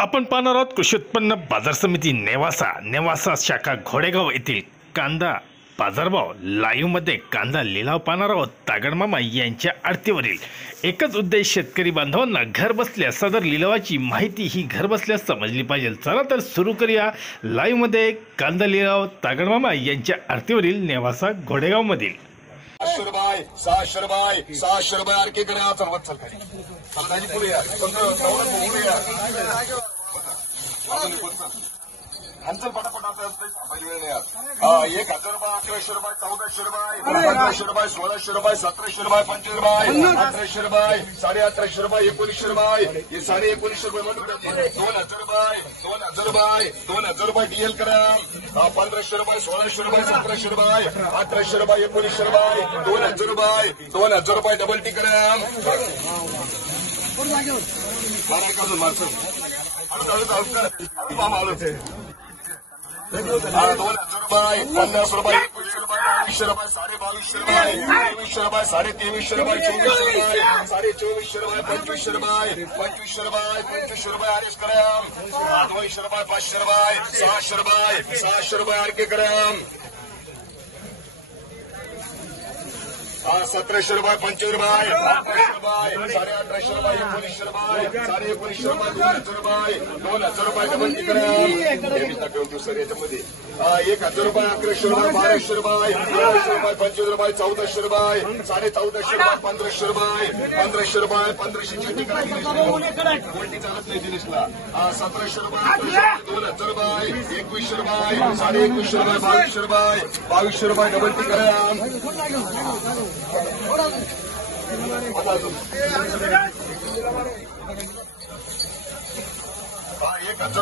आपण पाहणार आहोत कृषी उत्पन्न बाजार समिती नेवासा शाखा घोडेगाव येथील कांदा बाजारभाव लाईव्हमध्ये कांदा लिलाव पाहणार आहोत। तागडमामा यांच्या आडतीवरील एकच उद्देश शेतकरी बांधवांना घर बसल्या सदर लिलावाची माहिती ही घर बसल्या समजली पाहिजे। चला तर सुरू करूया लाईव्हमध्ये कांदा लिलाव तागडमामा यांच्या आडतीवरील नेवासा घोडेगाव मधील। 600 रुपये आरके करा चलवत चल काही समजायची पुढे या अंचल पटापट आता 1000 रुपये 1100 रुपये 1400 रुपये 1500 रुपये 1600 रुपये 1700 रुपये 25 रुपये 1800 रुपये 1850 रुपये 1900 रुपये ये 1950 रुपये म्हणून 2000 रुपये 2000 रुपये डीएल करा 1500 रुपये 1600 रुपये 1700 रुपये 1800 रुपये 1900 रुपये 2000 रुपये डबल टी करा ₹2000 रुपये 50 रुपये 21 रुपये 22 रुपये 22 रुपये 23 रुपये 24 रुपये 25 रुपये 25 रुपये आरएस करा 200 रुपये 500 रुपये 600 रुपये आरके करा 1700 रुपये 25 रुपये 1800 रुपये 1900 रुपये 1900 रुपये 2000 रुपये डबल टी करा दुसरं याच्यामध्ये 1000 रुपये 1100 रुपये 1200 रुपये 1300 रुपये 25 रुपये 1400 रुपये 1450 रुपये 1500 रुपये 1500 रुपये 1500 ची करा कोणती चालत नाही दिनेशला 1700 रुपये 2000 रुपये 21 रुपये 2150 रुपये 2200 रुपये डबल टी करा 1000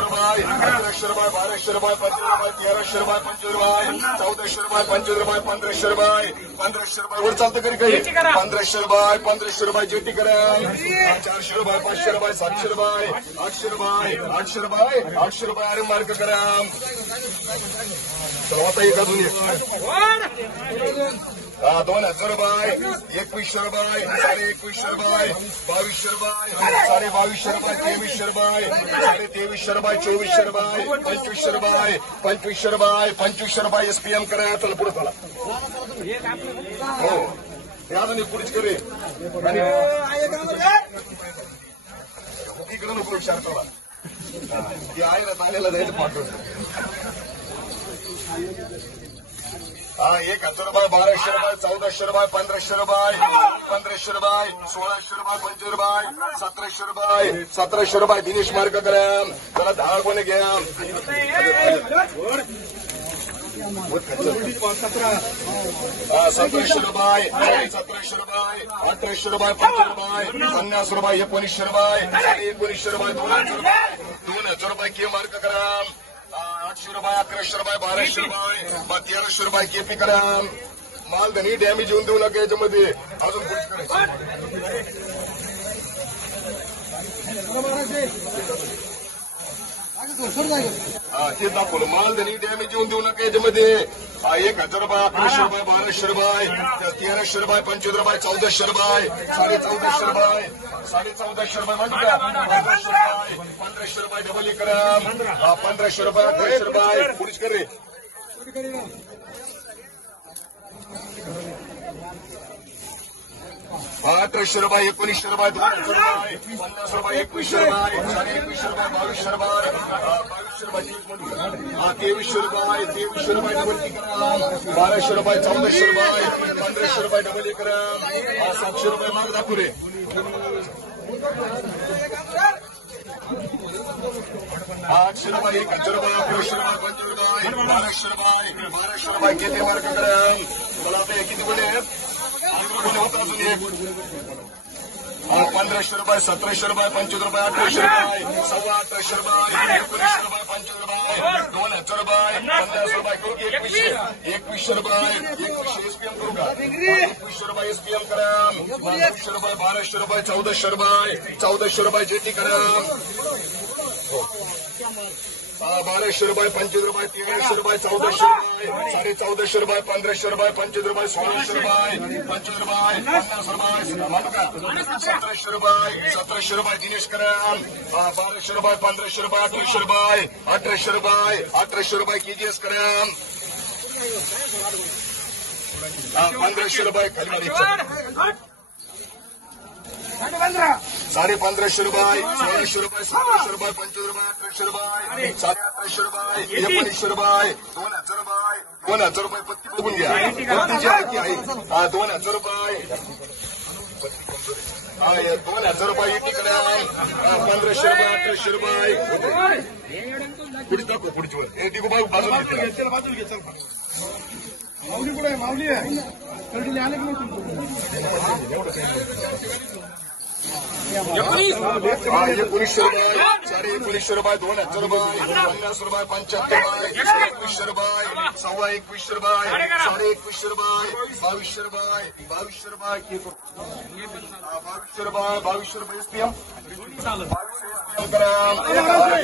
रुपये 1100 रुपये 1200 रुपये 15 रुपये 1300 रुपये 25 रुपये 1400 रुपये 1500 रुपये वर चालतं करी काही 1500 रुपये जेटी करा 400 रुपये 500 रुपये 700 रुपये 800 रुपये अरे मार्क करा आता एक अजून 2000 रुपये 2100 रुपये 2150 रुपये 2200 रुपये 2250 रुपये 2300 रुपये 2300 रुपये 2400 रुपये 2500 रुपये एसपीएम करा चला पुढे चला हो यादनी पुढची करे इकडे नको विचार चला ती आहे ना चांगल्याला जायचं पाठवून 1000 रुपये 1200 रुपये 1400 रुपये 1500 रुपये 1600 रुपये 25 रुपये 1700 रुपये दिनेश मार्क करा त्याला 10 कोणी घ्या 1700 रुपये 1800 रुपये 50 रुपये 1900 रुपये 2000 रुपये के मार्क करा 800 रुपये 1100 रुपये 1200 रुपये 1300 रुपये केपी करा माल धनी डॅमेज येऊन देऊ नका याच्यामध्ये अजून ते दाखवलं माल धनी डॅमेज येऊन देऊ नका याच्यामध्ये 1000 रुपये 1100 रुपये 1200 रुपये 1300 रुपये 25 रुपये 1400 रुपये 1450 रुपये 1450 रुपये म्हणजे का 1500 रुपये डबल करा 1500 रुपये 1800 रुपये पुढीच कर रे 1800 रुपये 1900 रुपये 2000 रुपये 50 रुपये 2100 रुपये 2100 रुपये 2200 रुपये 2300 रुपये डबल करा 1200 रुपये 1400 रुपये 1500 रुपये डबल करा 700 रुपये माग दाखवू रे 800 रुपये 1000 रुपये 1100 रुपये 1200 रुपये किती मार्क करा मला आता किती बोले आहेत 1500 रुपये 1700 रुपये 25 रुपये 1800 रुपये 1850 रुपये 1900 रुपये 25 रुपये 2000 रुपये 50 रुपये करू की 2100 रुपये 2100 एसपीएम करू का 2100 रुपये एसपीएम करा 1200 रुपये 1200 रुपये 1400 रुपये 1400 रुपये जेटी करा 1200 रुपये, 25 रुपये, 1300 रुपये, 1400 रुपये, 1450 रुपये, 1500 रुपये, 25 रुपये, 1600 रुपये, 25 रुपये, 50 रुपये, 1700 रुपये, 1700 रुपये दिनेश कदम, 1200 रुपये, 1500 रुपये, 1800 रुपये, 1800 रुपये, 1800 रुपये KGS कदम, 1500 रुपये खाली 1550 रुपये, 1600 रुपये, 1700 रुपये, 25 रुपये, 1800 रुपये, 1850 रुपये, 1900 रुपये, 2000 रुपये, 2000 रुपये पत्ती बघून घ्या. पत्तीची आखी आहे 2000 रुपये, 2000 रुपये इटी करा, 1500 रुपये, 1800 रुपये पुढे दाखव पुढची वर ती बाजूला माऊली कुठे माऊली आहे कळली आले की नाही 1900 रुपये, 1950 रुपये, 2000 रुपये, 50 रुपये, 75 रुपये, 2100 रुपये, 21.5 रुपये, 21.5 रुपये, 2200 रुपये, 2200 रुपये, 2200 रुपये, 2200 रुपये SPM, 1000 रुपये,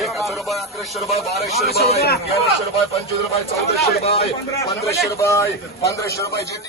1100 रुपये, 1200 रुपये, 1300 रुपये, 25 रुपये, 1400 रुपये, 1500 रुपये, 1500 रुपये GT